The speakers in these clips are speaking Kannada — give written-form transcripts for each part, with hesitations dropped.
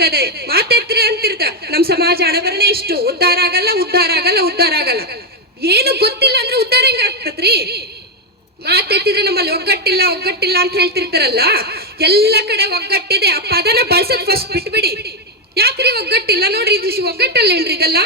ಆಗ್ತದೆ, ಮಾತೆತ್ರಿ ಅಂತಿರ್ತ. ನಮ್ ಸಮಾಜ ಹಣಬರನೇ ಇಷ್ಟು, ಉದ್ಧಾರ ಆಗಲ್ಲ ಉದ್ಧಾರ ಆಗಲ್ಲ ಉದ್ಧಾರ ಆಗಲ್ಲ. ಏನು ಗೊತ್ತಿಲ್ಲ ಅಂದ್ರೆ ಉದ್ಧಾರ ಹೆಂಗ ಆಗ್ತದ್ರಿ? ಮಾತೆತ್ತಿದ್ರೆ ನಮ್ಮಲ್ಲಿ ಒಗ್ಗಟ್ಟಿಲ್ಲ ಒಗ್ಗಟ್ಟಿಲ್ಲ ಅಂತ ಹೇಳ್ತಿರ್ತಾರಲ್ಲ, ಎಲ್ಲ ಕಡೆ ಒಗ್ಗಟ್ಟಿದೆ. ಆ ಪದನ ಬಳಸೋದ್ ಫಸ್ಟ್ ಬಿಟ್ಬಿಡಿ. ಯಾಕ್ರಿ ಒಗ್ಗಟ್ಟಿಲ್ಲ? ನೋಡ್ರಿ ಇದು ಒಗ್ಗಟ್ಟಲ್ಲೇನ್ರಿ? ಇದೆಲ್ಲ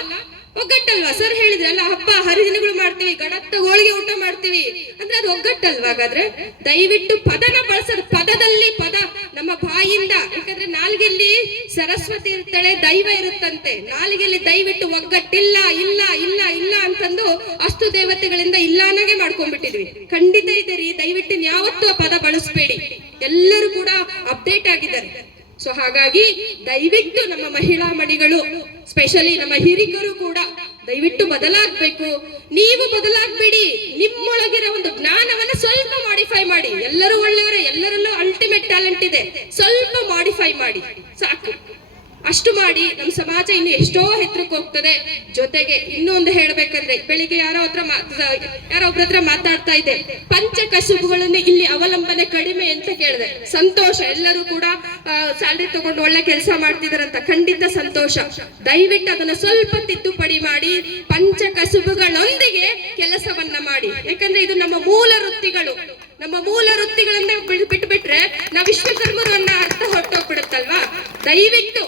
ಒಗ್ಗಟ್ಟಲ್ವಾ? ಸರ್ ಹೇಳಿದ್ರಲ್ಲ, ಹಬ್ಬ ಹರಿದಿನಗಳು ಮಾಡ್ತೀವಿ, ಗಡತ್ತ ಹೋಳಿಗೆ ಊಟ ಮಾಡ್ತೀವಿ ಅಂದ್ರೆ ಅದು ಒಗ್ಗಟ್ಟಲ್ವಾ? ಹಾಗಾದ್ರೆ ದಯವಿಟ್ಟು ಪದನ ಬಳಸೋದು, ಪದದಲ್ಲಿ ಪದ ನಮ್ಮ ಬಾಯಿಂದ. ಯಾಕಂದ್ರೆ ನಾಲ್ಗೆಲ್ಲಿ ಸರಸ್ವತಿ ಇರ್ತಾಳೆ, ದೈವ ಇರುತ್ತಂತೆ. ನಾಲ್ಗೆಲ್ಲಿ ದಯವಿಟ್ಟು ಒಗ್ಗಟ್ಟಿಲ್ಲ ಇಲ್ಲ ಇಲ್ಲ ಇಲ್ಲ ಅಂತಂದು ಅಷ್ಟು ದೇವತೆಗಳಿಂದ ಇಲ್ಲಾನಾಗೆ ಮಾಡ್ಕೊಂಡ್ಬಿಟ್ಟಿದ್ವಿ. ಖಂಡಿತ ಇದೆ ರೀ, ದಯವಿಟ್ಟು ಯಾವತ್ತೂ ಆ ಪದ ಬಳಸಬೇಡಿ. ಎಲ್ಲರೂ ಕೂಡ ಅಪ್ಡೇಟ್ ಆಗಿದ್ದಾರೆ. ಸೊ ಹಾಗಾಗಿ ದಯವಿಟ್ಟು ನಮ್ಮ ಮಹಿಳಾ ಮಣಿಗಳು, ಸ್ಪೆಷಲಿ ನಮ್ಮ ಹಿರಿಕರು ಕೂಡ ದಯವಿಟ್ಟು ಬದಲಾಗ್ಬೇಕು. ನೀವು ಬದಲಾಗ್ಬೇಡಿ, ನಿಮ್ಮೊಳಗಿರೋ ಒಂದು ಜ್ಞಾನವನ್ನ ಸ್ವಲ್ಪ ಮಾಡಿಫೈ ಮಾಡಿ. ಎಲ್ಲರೂ ಒಳ್ಳೆಯವರೇ, ಎಲ್ಲರಲ್ಲೂ ಅಲ್ಟಿಮೇಟ್ ಟ್ಯಾಲೆಂಟ್ ಇದೆ, ಸ್ವಲ್ಪ ಮಾಡಿಫೈ ಮಾಡಿ ಸಾಕು. ಅಷ್ಟು ಮಾಡಿ ನಮ್ಮ ಸಮಾಜ ಇನ್ನು ಎಷ್ಟೋ ಎತ್ತರಕ್ಕೆ ಹೋಗ್ತದೆ. ಜೊತೆಗೆ ಇನ್ನೊಂದು ಹೇಳ್ಬೇಕಂದ್ರೆ, ಬೆಳಿಗ್ಗೆ ಯಾರೋ ಒಬ್ರ ಹತ್ರ ಮಾತಾಡ್ತಾ ಇದ್ದೆ, ಪಂಚ ಕಸುಬುಗಳನ್ನು ಇಲ್ಲಿ ಅವಲಂಬನೆ ಕಡಿಮೆ ಅಂತ ಕೇಳಿದೆ. ಸಂತೋಷ, ಎಲ್ಲರೂ ಕೂಡ ಸ್ಯಾಲ್ರಿ ತಗೊಂಡು ಒಳ್ಳೆ ಕೆಲಸ ಮಾಡ್ತಿದಾರಂತ, ಖಂಡಿತ ಸಂತೋಷ. ದಯವಿಟ್ಟು ಅದನ್ನ ಸ್ವಲ್ಪ ತಿದ್ದುಪಡಿ ಮಾಡಿ ಪಂಚ ಕಸುಬುಗಳೊಂದಿಗೆ ಕೆಲಸವನ್ನ ಮಾಡಿ. ಯಾಕಂದ್ರೆ ಇದು ನಮ್ಮ ಮೂಲ ವೃತ್ತಿಗಳು. ನಮ್ಮ ಮೂಲ ವೃತ್ತಿಗಳನ್ನ ಬಿಟ್ಬಿಟ್ರೆ ನಾವು ವಿಶ್ವಕರ್ಮರು ಅನ್ನೋ ಅರ್ಥ ಹೊರಟೋಗ್ಬಿಡುತ್ತಲ್ವಾ? ದಯವಿಟ್ಟು